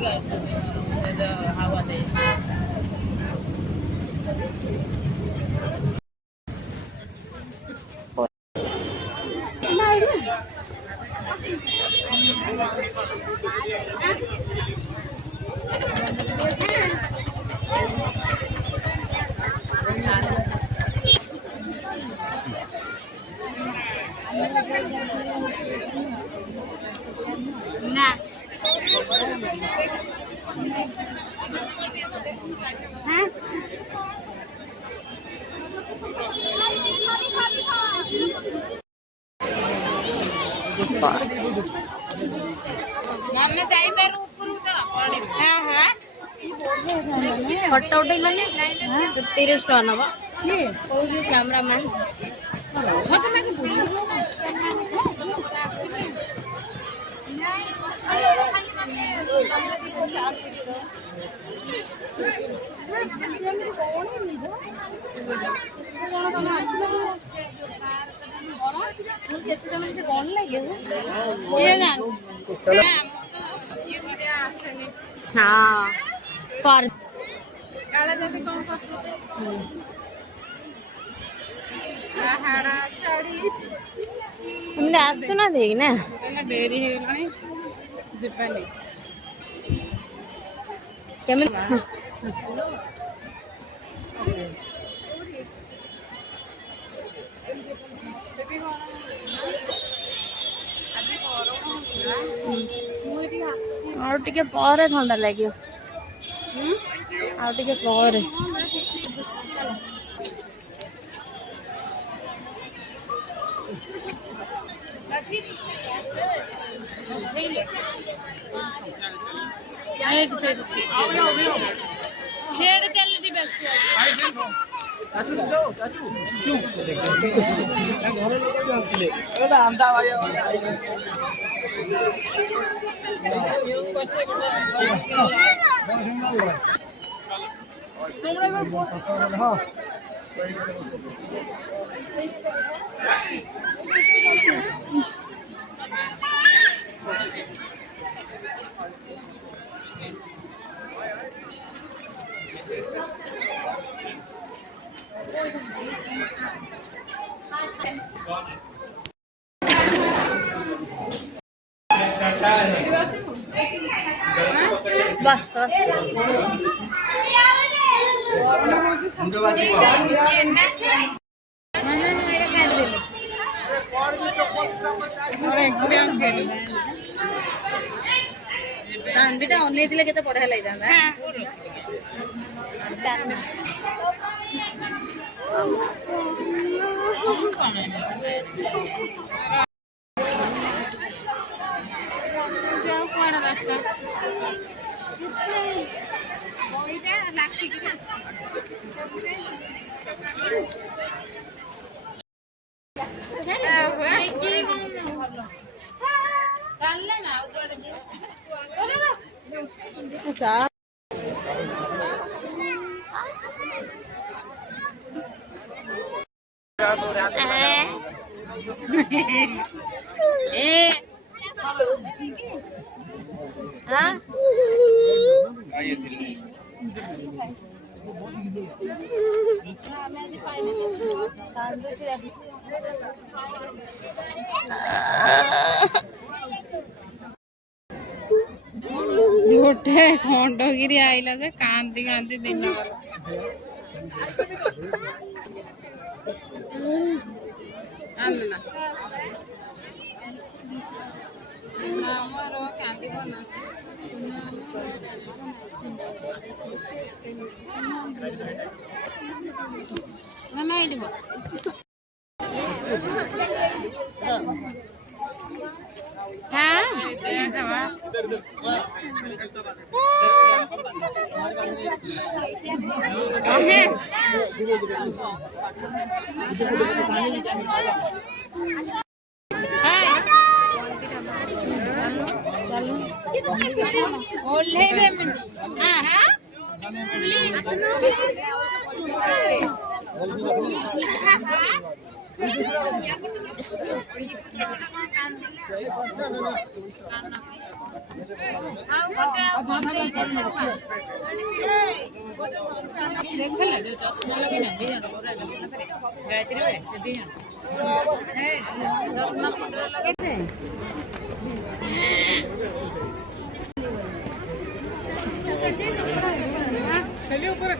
हवा दे ना फटा उठेलानी 30 टका नबा कैमरामैन हाँ पर आसुना देख ना डेरी और टिके पर ठंडा लगे और टिके पर छेड़ चल दी बस चाचू जाओ चाचू घर लोग आसले एटा आंदा भाई हां बस बस अंडा अनेक केते बढ़िया लग जाता है रास्ता अच्छा गोटे खंडगिरी आइला जे कांदी कांदी दिन आना नामरो कांदी बना ना इडबो हाँ देखला जो चश्मा लगे ना भी जान गायत्री रे भी जान चश्मा लगे थे चलिए ऊपर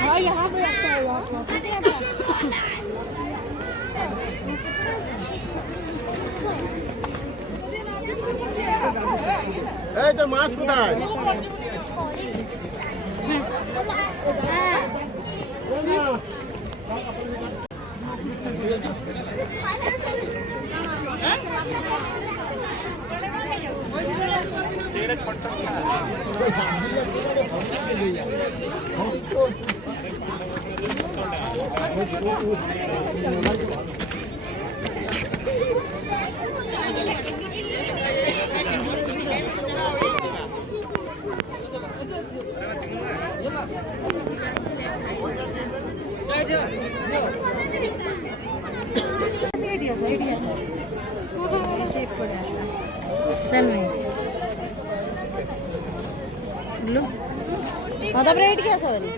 हाँ यहाँ पे रखता है तो मास्क उतार चल लो मतलब रेट क्या सॉरी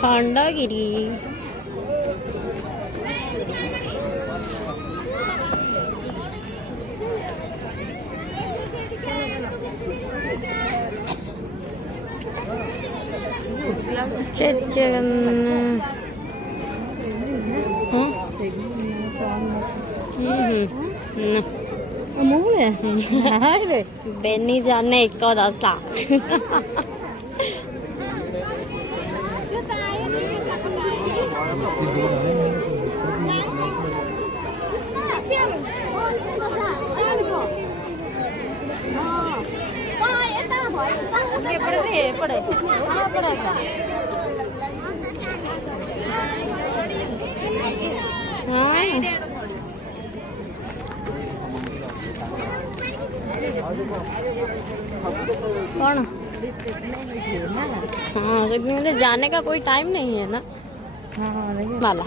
खंडगिरी चिकन बेनी जाने एक दसा पड़े कौन हाँ मतलब जाने का कोई टाइम नहीं है ना वाला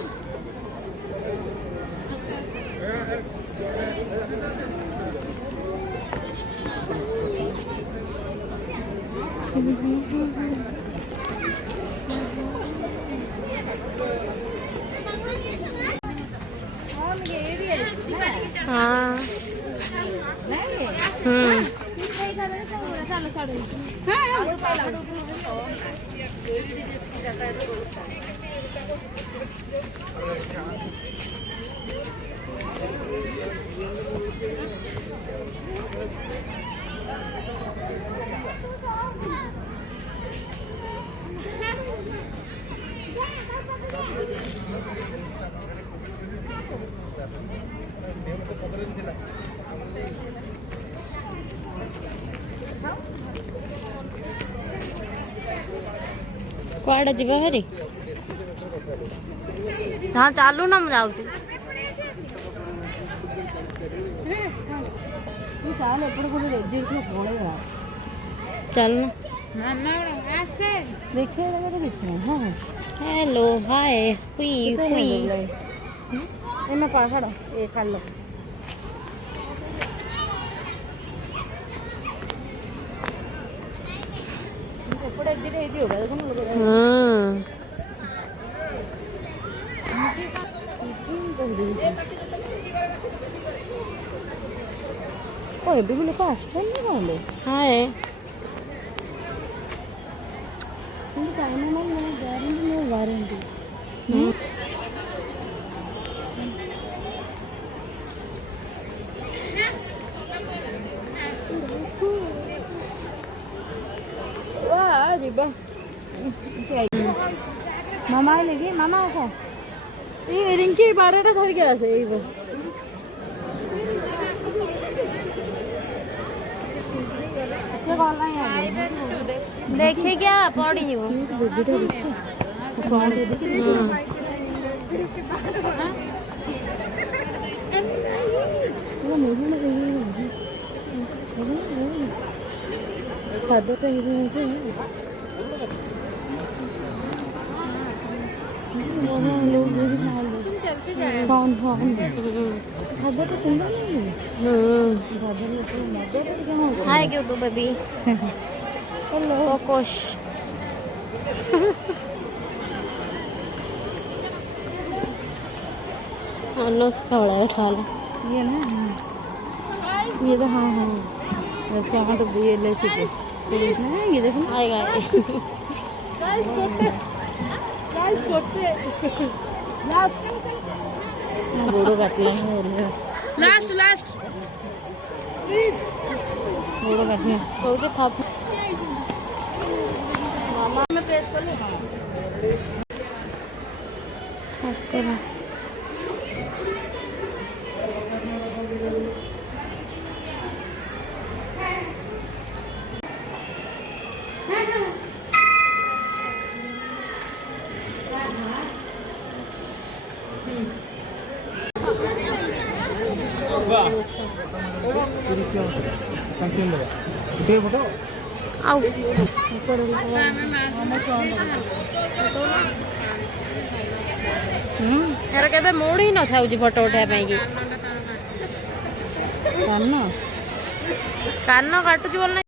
हाँ कुआड़े जीव हेरी हाँ चालू ना मुझे आउती चल देखिए हेलो हाय हुई हुई मैं पहाड़ ये खा लो ଏବେ ବି ଲୋକ ଆସୁଛନ୍ତି କଣ ହାଏ କିନ୍ତୁ ଚାଇନା ନା ମୋ ଗ୍ୟାରେଣ୍ଟି ମୋ ୱାରେଣ୍ଟି ଯିବା ମାମା ଆଇଲେ କି ମାମା ଆସ ଏଇ ରିଙ୍କି ବାରଟା ଧରିକି ଆସେ ଏଇ देखे क्या पड़ी वो ଖାଦ୍ୟଟା Hi, YouTube baby. Hello. Focus. Anushka वाला उठा लो ये ना ये तो हाँ हाँ यहाँ तो ये ले चुके ये देखो आएगा बोड़ो काट लेंगे लास्ट लास्ट बोड़ो काटने हो गया था मामा मैं प्रेस कर लूँ आओ यार केबे मूड ही न थाउची फोटो उठाइबा की कान काटुची बोल